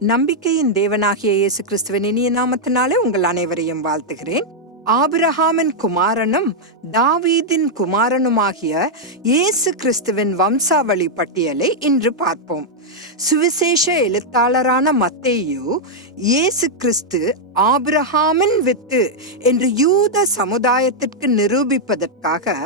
நம்பிக்கையின் தேவனாகிய இயேசு கிறிஸ்துவின் இனிய நாமத்தினாலே உங்கள் அனைவரையும் வாழ்த்துகிறேன். ஆபிரஹாமின் குமாரனும் தாவீதின் குமாரனுமாகிய இயேசு கிறிஸ்துவின் வம்சாவளி பட்டியலை இன்று பார்ப்போம். சுவிசேஷ எழுத்தாளரான மத்தேயு இயேசு கிறிஸ்து ஆபிரஹாமின் வித்து என்று யூத சமுதாயத்திற்கு நிரூபிப்பதற்காக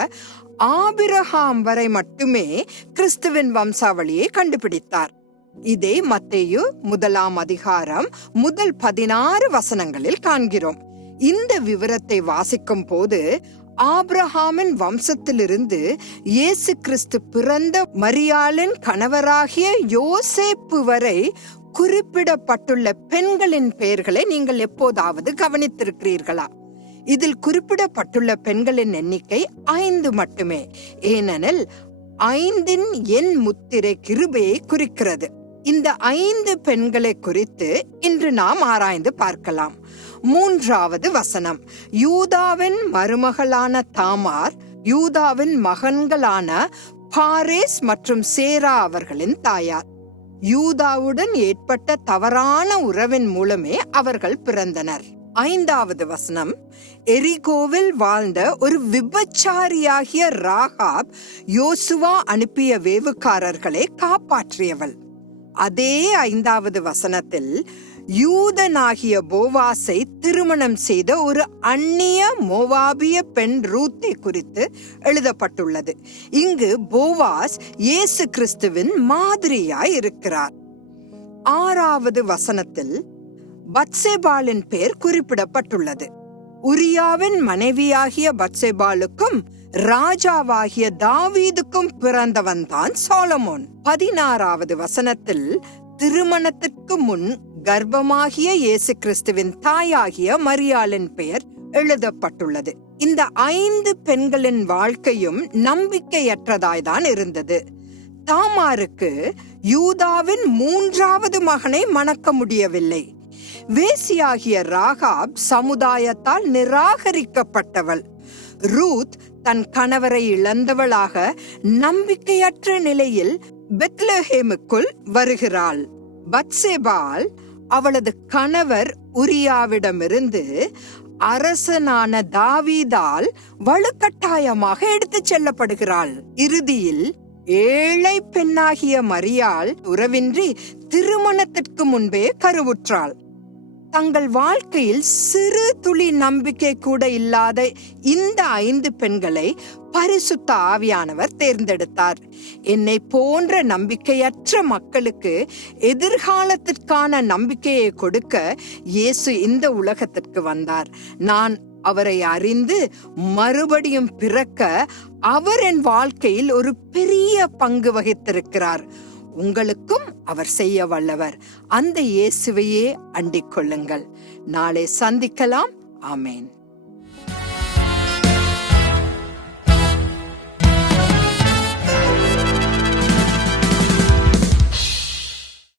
ஆபிரஹாம் வரை மட்டுமே கிறிஸ்துவின் வம்சாவளியை கண்டுபிடித்தார். இதே மத்தேயு முதலாம் அதிகாரம் முதல் பதினாறு வசனங்களில் காண்கிறோம். இந்த விவரத்தை வாசிக்கும் போது ஆப்ரஹாமின் வம்சத்திலிருந்து இயேசு கிறிஸ்து பிறந்த மரியாளின் கணவராகிய யோசேப்பு வரை குறிப்பிடப்பட்டுள்ள பெண்களின் பெயர்களை நீங்கள் எப்போதாவது கவனித்திருக்கிறீர்களா? இதில் குறிப்பிடப்பட்டுள்ள பெண்களின் எண்ணிக்கை ஐந்து மட்டுமே. ஏனெனில் ஐந்தின் எண் முத்திரை கிருபையை குறிக்கிறது. இந்த ஐந்து பெண்களை குறித்து இன்று நாம் ஆராய்ந்து பார்க்கலாம். மூன்றாவது வசனம். யூதாவின் மருமகளான தாமார் யூதாவின் மகன்களான பாரேஸ் மற்றும் சேரா அவர்களின் தாயார். யூதாவுடன் ஏற்பட்ட தவறான உறவின் மூலமே அவர்கள் பிறந்தனர். ஐந்தாவது வசனம். எரிகோவில் வாழ்ந்த ஒரு விபச்சாரியாகிய ராகாப் யோசுவா அனுப்பிய வேவுக்காரர்களை காப்பாற்றியவள். அதே ஐந்தாவது வசனத்தில் யூதனாகிய போவாஸை திருமணம் செய்த ஒரு அந்நிய மோவாபிய பெண் ரூத்தை குறித்து எழுதப்பட்டுள்ளது. இங்கு போவாஸ் இயேசு கிறிஸ்துவின் மாதிரியாய் இருக்கிறார். ஆறாவது வசனத்தில் பத்சேபாலின் பெயர் குறிப்பிடப்பட்டுள்ளது. உரியாவின் மனைவியாகிய பத்சேபாலுக்கும் ராஜாவாகிய தாவீதுக்கும் பிறந்தவன் தான் சாலமோன். பதினாறாவது வசனத்தில் திருமணத்திற்கு முன் கர்ப்பமாகிய இயேசு கிறிஸ்துவின் தாயாகிய மரியாளின் பெயர் எழுதப்பட்டுள்ளது. இந்த ஐந்து பெண்களின் வாழ்க்கையும் நம்பிக்கையற்றதாய்தான் இருந்தது. தாமாருக்கு யூதாவின் மூன்றாவது மகனை மணக்க முடியவில்லை. வேசியாகிய ராகாப் சமுதாயத்தால் நிராகரிக்கப்பட்டவள். ரூத் தன் கணவரை இழந்தவளாக நம்பிக்கையற்ற நிலையில் பெத்லஹேமுக்குள் வருகிறாள். பத்சேபால் அவளது கணவர் உரியாவிடமிருந்து அரசனான தாவீதால் வலுக்கட்டாயமாக எடுத்துச் செல்லப்படுகிறாள். இறுதியில் ஏழை பெண்ணாகிய மரியாள் உறவின்றி திருமணத்திற்கு முன்பே கருவுற்றாள். தங்கள் வாழ்க்கையில் சிறு துளி நம்பிக்கை கூட இல்லாத இந்த ஐந்து பெண்களை பரிசுத்த ஆவியானவர் தேர்ந்தெடுத்தார். என்னை போன்ற நம்பிக்கையற்ற மக்களுக்கு எதிர்காலத்திற்கான நம்பிக்கையை கொடுக்க இயேசு இந்த உலகத்திற்கு வந்தார். நான் அவரை அறிந்து மறுபடியும் பிறக்க அவர் என் வாழ்க்கையில் ஒரு பெரிய பங்கு வகித்திருக்கிறார். உங்களுக்கும் அவர் செய்ய வல்லவர். அந்த இயேசுவையே அண்டிக் கொள்ளுங்கள். நாளை சந்திக்கலாம். ஆமேன்.